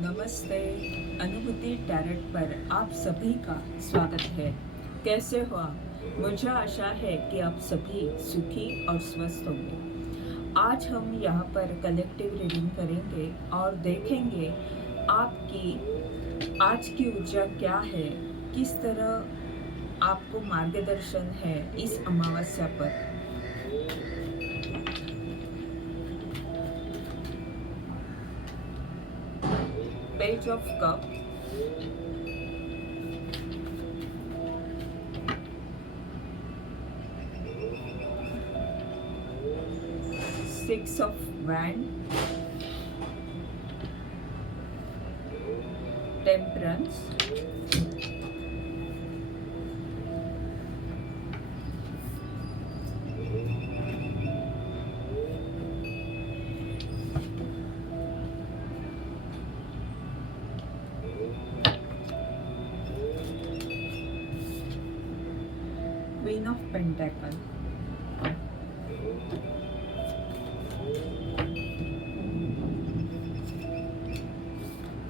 नमस्ते। अनुभूति टैरेट पर आप सभी का स्वागत है। कैसे हो आप? मुझे आशा है कि आप सभी सुखी और स्वस्थ होंगे। आज हम यहाँ पर कलेक्टिव रीडिंग करेंगे और देखेंगे आपकी आज की ऊर्जा क्या है, किस तरह आपको मार्गदर्शन है इस अमावस्या पर। Page of cup, six of wand, temperance, queen of pentacle,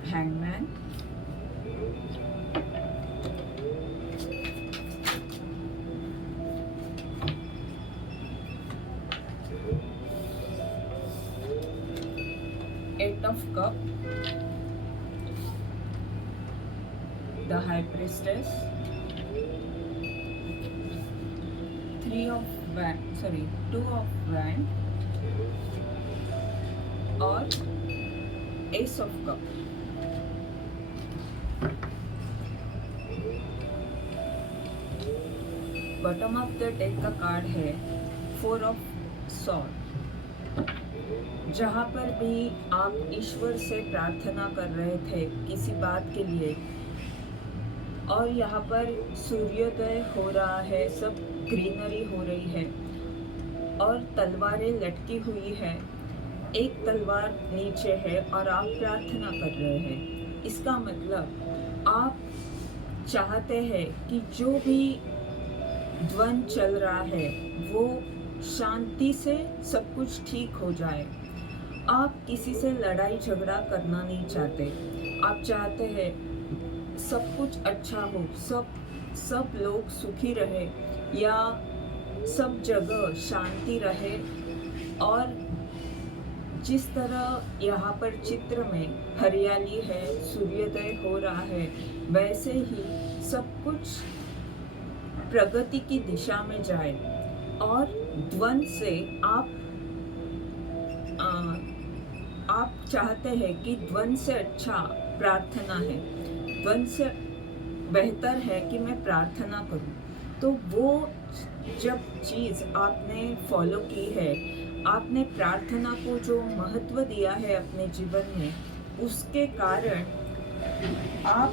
hangman, eight of cup, the high priestess, two of wand और ace of cup. Bottom of the deck का कार्ड है फोर ऑफ सॉर्ड। जहाँ पर भी आप ईश्वर से प्रार्थना कर रहे थे किसी बात के लिए, और यहाँ पर सूर्योदय हो रहा है, सब ग्रीनरी हो रही है और तलवारें लटकी हुई है। एक तलवार नीचे है और आप प्रार्थना कर रहे हैं। इसका मतलब आप चाहते हैं कि जो भी द्वंद चल रहा है वो शांति से सब कुछ ठीक हो जाए। आप किसी से लड़ाई झगड़ा करना नहीं चाहते। आप चाहते हैं सब कुछ अच्छा हो, सब लोग सुखी रहे या सब जगह शांति रहे। और जिस तरह यहाँ पर चित्र में हरियाली है, सूर्योदय हो रहा है, वैसे ही सब कुछ प्रगति की दिशा में जाए। और द्वंद से आप चाहते हैं कि द्वंद से अच्छा प्रार्थना है, द्वंद से बेहतर है कि मैं प्रार्थना करूं। तो वो जब चीज़ आपने फॉलो की है, आपने प्रार्थना को जो महत्व दिया है अपने जीवन में, उसके कारण आप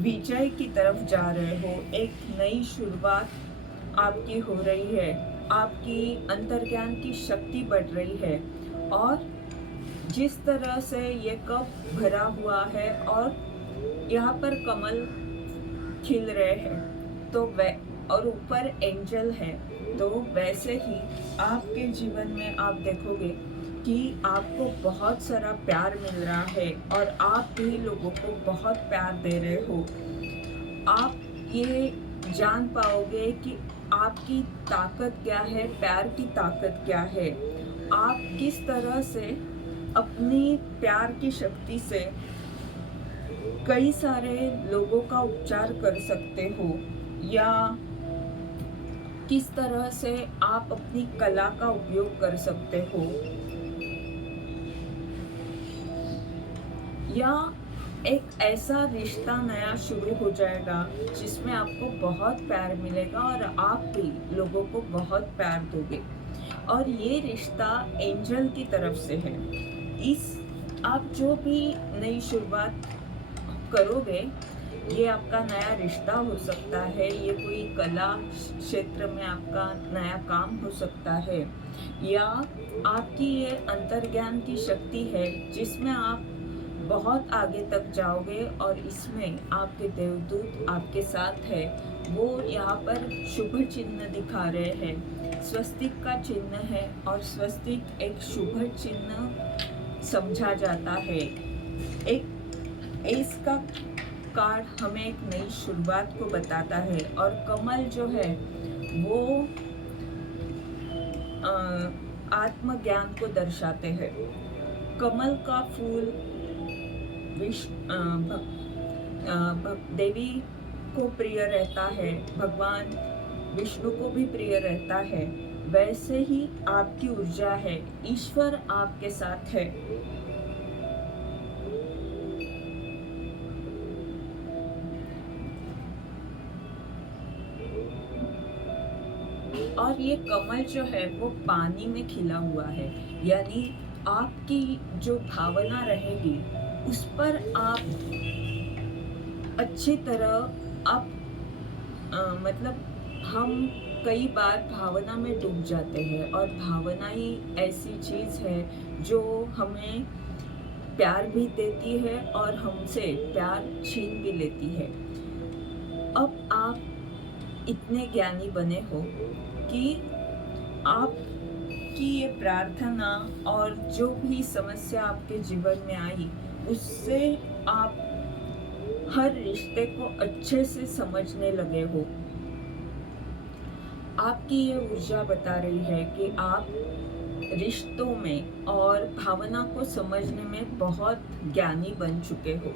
विजय की तरफ जा रहे हो। एक नई शुरुआत आपकी हो रही है, आपकी अंतर्ज्ञान की शक्ति बढ़ रही है। और जिस तरह से ये कप भरा हुआ है और यहाँ पर कमल खिल रहे हैं तो और ऊपर एंजल है, तो वैसे ही आपके जीवन में आप देखोगे कि आपको बहुत सारा प्यार मिल रहा है और आप भी लोगों को बहुत प्यार दे रहे हो। आप ये जान पाओगे कि आपकी ताकत क्या है, प्यार की ताकत क्या है। आप किस तरह से अपनी प्यार की शक्ति से कई सारे लोगों का उपचार कर सकते हो, या किस तरह से आप अपनी कला का उपयोग कर सकते हो, या एक ऐसा रिश्ता नया शुरू हो जाएगा जिसमें आपको बहुत प्यार मिलेगा और आप भी लोगों को बहुत प्यार दोगे। और ये रिश्ता एंजल की तरफ से है। आप जो भी नई शुरुआत करोगे, ये आपका नया रिश्ता हो सकता है, ये कोई कला क्षेत्र में आपका नया काम हो सकता है, या आपकी ये अंतर्ज्ञान की शक्ति है जिसमें आप बहुत आगे तक जाओगे। और इसमें आपके देवदूत आपके साथ है। वो यहाँ पर शुभ चिन्ह दिखा रहे हैं, स्वस्तिक का चिन्ह है और स्वस्तिक एक शुभ चिन्ह समझा जाता है। एक एस का कार्ड हमें एक नई शुरुआत को बताता है और कमल जो है वो आत्मज्ञान को दर्शाते हैं। कमल का फूल देवी को प्रिय रहता है, भगवान विष्णु को भी प्रिय रहता है। वैसे ही आपकी ऊर्जा है, ईश्वर आपके साथ है। और ये कमल जो है वो पानी में खिला हुआ है, यानी आपकी जो भावना रहेगी उस पर आप अच्छी तरह आप मतलब हम कई बार भावना में डूब जाते हैं और भावना ही ऐसी चीज़ है जो हमें प्यार भी देती है और हमसे प्यार छीन भी लेती है। अब आप इतने ज्ञानी बने हो कि आपकी ये प्रार्थना और जो भी समस्या आपके जीवन में आई उससे आप हर रिश्ते को अच्छे से समझने लगे हो। आपकी ये ऊर्जा बता रही है कि आप रिश्तों में और भावना को समझने में बहुत ज्ञानी बन चुके हो।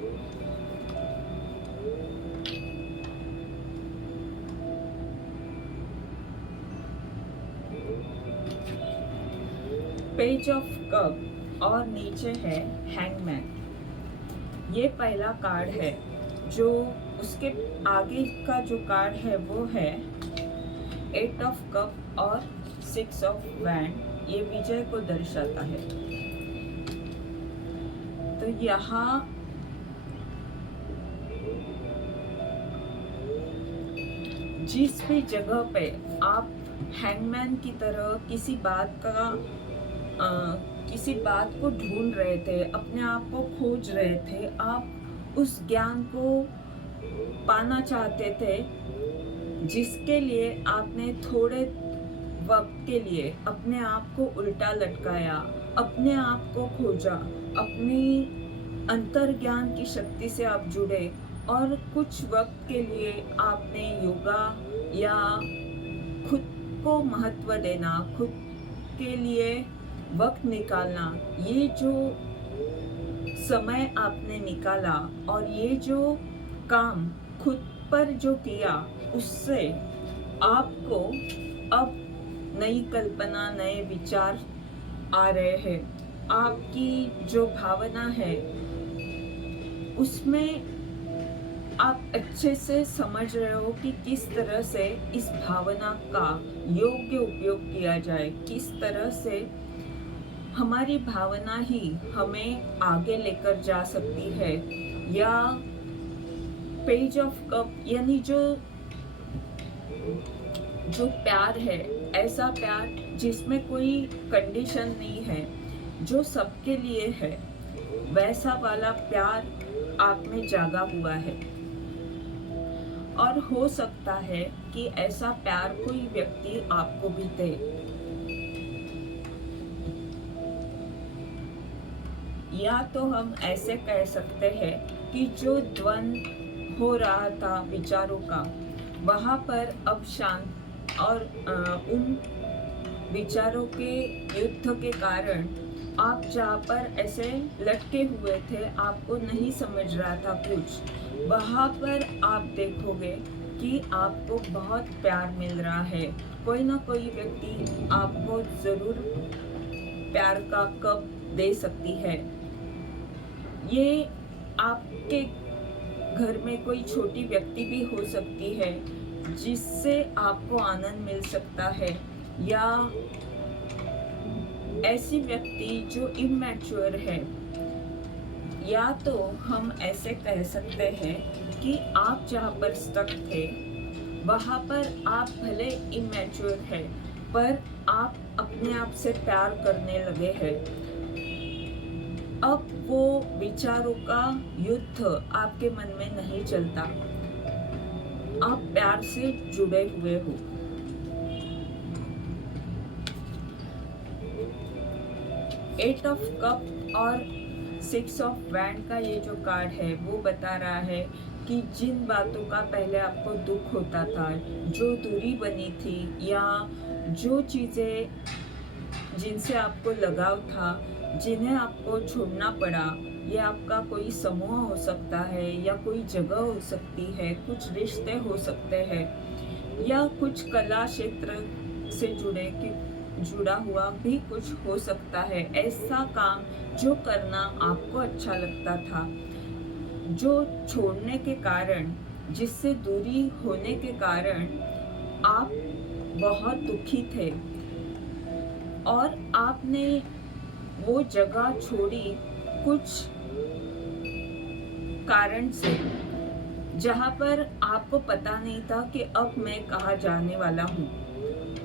पेज ऑफ कप और नीचे है हैंगमैन। ये पहला कार्ड है। जो उसके आगे का जो कार्ड है वो है 8 ऑफ कप और 6 ऑफ वैंड। ये विजय को दर्शाता है। तो यहाँ जिस भी जगह पे आप हैंगमैन की तरह किसी बात को ढूंढ रहे थे, अपने आप को खोज रहे थे, आप उस ज्ञान को पाना चाहते थे, जिसके लिए आपने थोड़े वक्त के लिए अपने आप को उल्टा लटकाया, अपने आप को खोजा, अपनी अंतर्ज्ञान की शक्ति से आप जुड़े और कुछ वक्त के लिए आपने योगा या खुद को महत्व देना, खुद के लिए वक्त निकालना, ये जो समय आपने निकाला और ये जो काम खुद पर जो किया, उससे आपको अब नई कल्पना, नए विचार आ रहे हैं। आपकी जो भावना है उसमें आप अच्छे से समझ रहे हो कि किस तरह से इस भावना का योग्य उपयोग किया जाए, किस तरह से हमारी भावना ही हमें आगे लेकर जा सकती है। या पेज ऑफ कप यानी जो प्यार है, ऐसा प्यार जिसमें कोई कंडीशन नहीं है, जो सबके लिए है, वैसा वाला प्यार आप में जागा हुआ है। और हो सकता है कि ऐसा प्यार कोई व्यक्ति आपको भी दे। या तो हम ऐसे कह सकते हैं कि जो द्वंद्व हो रहा था विचारों का, वहाँ पर अब शांत और उन विचारों के युद्ध के कारण आप जहाँ पर ऐसे लटके हुए थे, आपको नहीं समझ रहा था कुछ, वहाँ पर आप देखोगे कि आपको बहुत प्यार मिल रहा है। कोई ना कोई व्यक्ति आपको ज़रूर प्यार का कप दे सकती है। ये आपके घर में कोई छोटी व्यक्ति भी हो सकती है जिससे आपको आनंद मिल सकता है, या ऐसी व्यक्ति जो इमैच्योर है। या तो हम ऐसे कह सकते हैं कि आप जहाँ पर स्टक थे वहाँ पर आप भले इमैच्योर है, पर आप अपने आप से प्यार करने लगे हैं। अब वो विचारों का युद्ध आपके मन में नहीं चलता, आप प्यार से जुड़े हुए हो। एट ऑफ कप और 6 ऑफ वैंड का ये जो कार्ड है वो बता रहा है कि जिन बातों का पहले आपको दुख होता था, जो दूरी बनी थी, या जो चीज़ें जिनसे आपको लगाव था, जिन्हें आपको छोड़ना पड़ा, ये आपका कोई समूह हो सकता है या कोई जगह हो सकती है, कुछ रिश्ते हो सकते हैं, या कुछ कला क्षेत्र से जुड़ा हुआ भी कुछ हो सकता है। ऐसा काम जो करना आपको अच्छा लगता था, जो छोड़ने के कारण, जिससे दूरी होने के कारण आप बहुत दुखी थे और आपने वो जगह छोड़ी कुछ कारण से, जहाँ पर आपको पता नहीं था कि अब मैं कहाँ जाने वाला हूँ।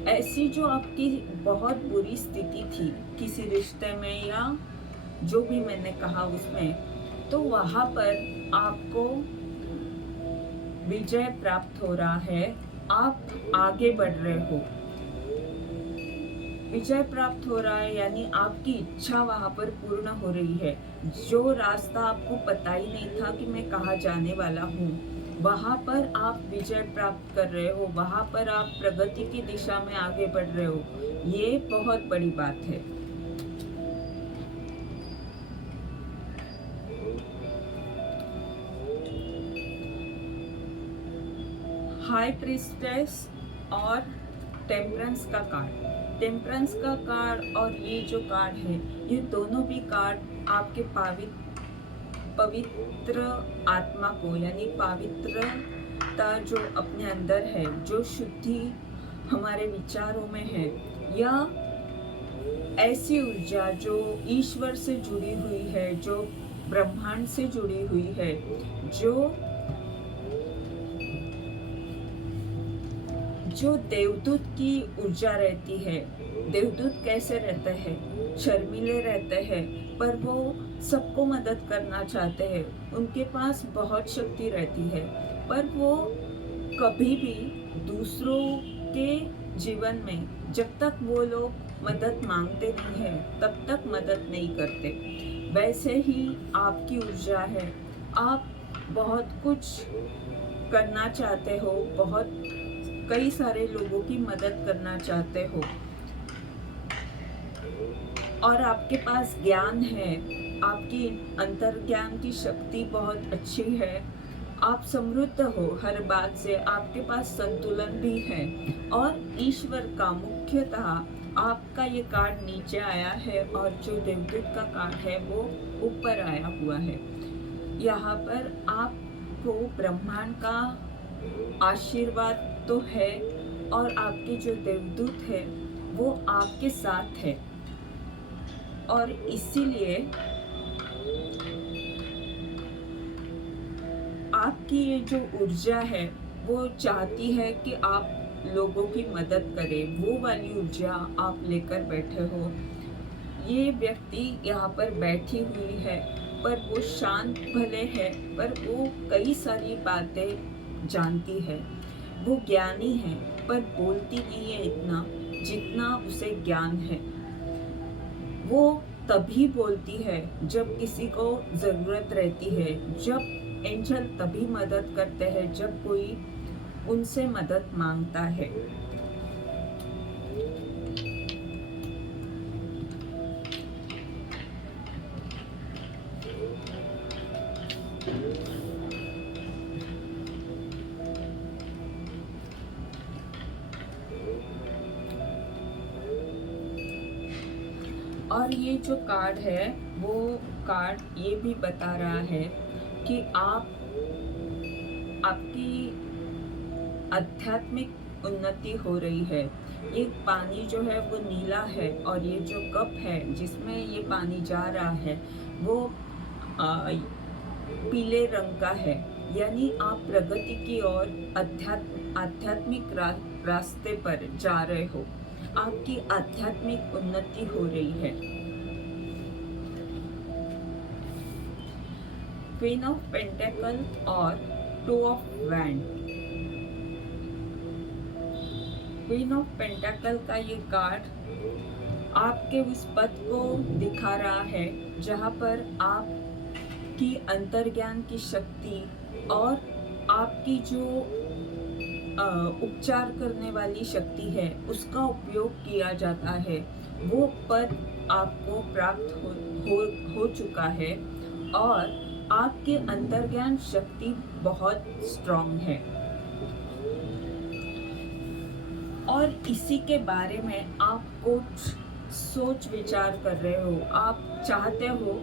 ऐसी जो आपकी बहुत बुरी स्थिति थी किसी रिश्ते में या जो भी मैंने कहा उसमें, तो वहाँ पर आपको विजय प्राप्त हो रहा है, आप आगे बढ़ रहे हो। विजय प्राप्त हो रहा है यानी आपकी इच्छा वहाँ पर पूर्ण हो रही है। जो रास्ता आपको पता ही नहीं था कि मैं कहाँ जाने वाला हूँ, वहाँ पर आप विजय प्राप्त कर रहे हो, वहाँ पर आप प्रगति की दिशा में आगे बढ़ रहे हो। ये बहुत बड़ी बात है। हाई प्रीस्टेस और टेम्परेंस का कार्ड, टेम्परेंस का कार्ड और ये जो कार्ड है, ये दोनों भी कार्ड आपके पवित्र आत्मा को, यानी पवित्रता जो अपने अंदर है, जो शुद्धि हमारे विचारों में है, या ऐसी ऊर्जा जो ईश्वर से जुड़ी हुई है, जो ब्रह्मांड से जुड़ी हुई है, जो देवदूत की ऊर्जा रहती है। देवदूत कैसे रहते हैं? शर्मीले रहते हैं, पर वो सबको मदद करना चाहते हैं। उनके पास बहुत शक्ति रहती है, पर वो कभी भी दूसरों के जीवन में जब तक वो लोग मदद मांगते नहीं हैं, तब तक मदद नहीं करते। वैसे ही आपकी ऊर्जा है, आप बहुत कुछ करना चाहते हो, बहुत कई सारे लोगों की मदद करना चाहते हो, और आपके पास ज्ञान है, आपकी अंतर्ज्ञान की शक्ति बहुत अच्छी है, आप समृद्ध हो हर बात से, आपके पास संतुलन भी है, और ईश्वर का मुख्यतः आपका ये कार्ड नीचे आया है और जो देवदूत का कार्ड है वो ऊपर आया हुआ है। यहाँ पर आपको ब्रह्मांड का आशीर्वाद तो है, और आपके जो देवदूत है वो आपके साथ है, और इसीलिए आपकी ये जो ऊर्जा है वो चाहती है कि आप लोगों की मदद करें। वो वाली ऊर्जा आप लेकर बैठे हो। ये व्यक्ति यहाँ पर बैठी हुई है, पर वो शांत भले है, पर वो कई सारी बातें जानती है। वो ज्ञानी है, पर बोलती नहीं है इतना जितना उसे ज्ञान है। वो तभी बोलती है जब किसी को ज़रूरत रहती है, जब एंजल तभी मदद करते हैं जब कोई उनसे मदद मांगता है। और ये जो कार्ड है वो कार्ड ये भी बता रहा है कि आपकी आध्यात्मिक उन्नति हो रही है। ये पानी जो है वो नीला है, और ये जो कप है जिसमें ये पानी जा रहा है वो पीले रंग का है, यानी आप प्रगति की ओर आध्यात्मिक रास्ते पर जा रहे हो। आपकी आध्यात्मिक उन्नति हो रही है। क्वीन ऑफ पेंटेकल और 2 of wand. Queen of pentacle का ये कार्ड आपके उस पथ को दिखा रहा है जहाँ पर आपकी अंतर्ज्ञान की शक्ति और आपकी जो उपचार करने वाली शक्ति है उसका उपयोग किया जाता है। वो पद आपको प्राप्त हो चुका है और आपके अंतर्ज्ञान शक्ति बहुत स्ट्रॉन्ग है। और इसी के बारे में आप कुछ सोच विचार कर रहे हो। आप चाहते हो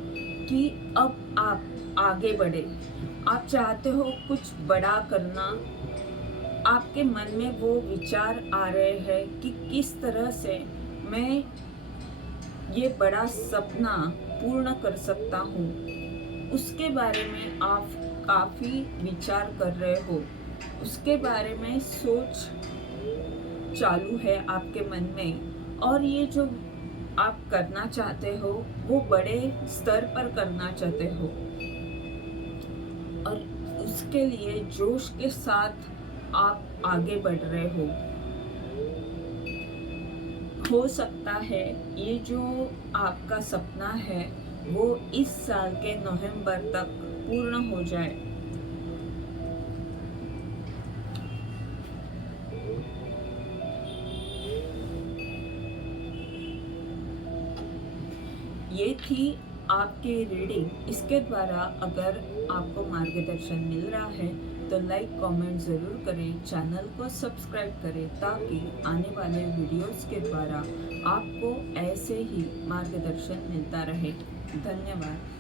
कि अब आप आगे बढ़े, आप चाहते हो कुछ बड़ा करना। आपके मन में वो विचार आ रहे हैं कि किस तरह से मैं ये बड़ा सपना पूर्ण कर सकता हूँ। उसके बारे में आप काफ़ी विचार कर रहे हो, उसके बारे में सोच चालू है आपके मन में। और ये जो आप करना चाहते हो वो बड़े स्तर पर करना चाहते हो और उसके लिए जोश के साथ आप आगे बढ़ रहे हो सकता है ये जो आपका सपना है वो इस साल के नवंबर तक पूर्ण हो जाए। ये थी आपकी रीडिंग। इसके द्वारा अगर आपको मार्गदर्शन मिल रहा है तो लाइक कमेंट ज़रूर करें, चैनल को सब्सक्राइब करें ताकि आने वाले वीडियोस के द्वारा आपको ऐसे ही मार्गदर्शन मिलता रहे। धन्यवाद।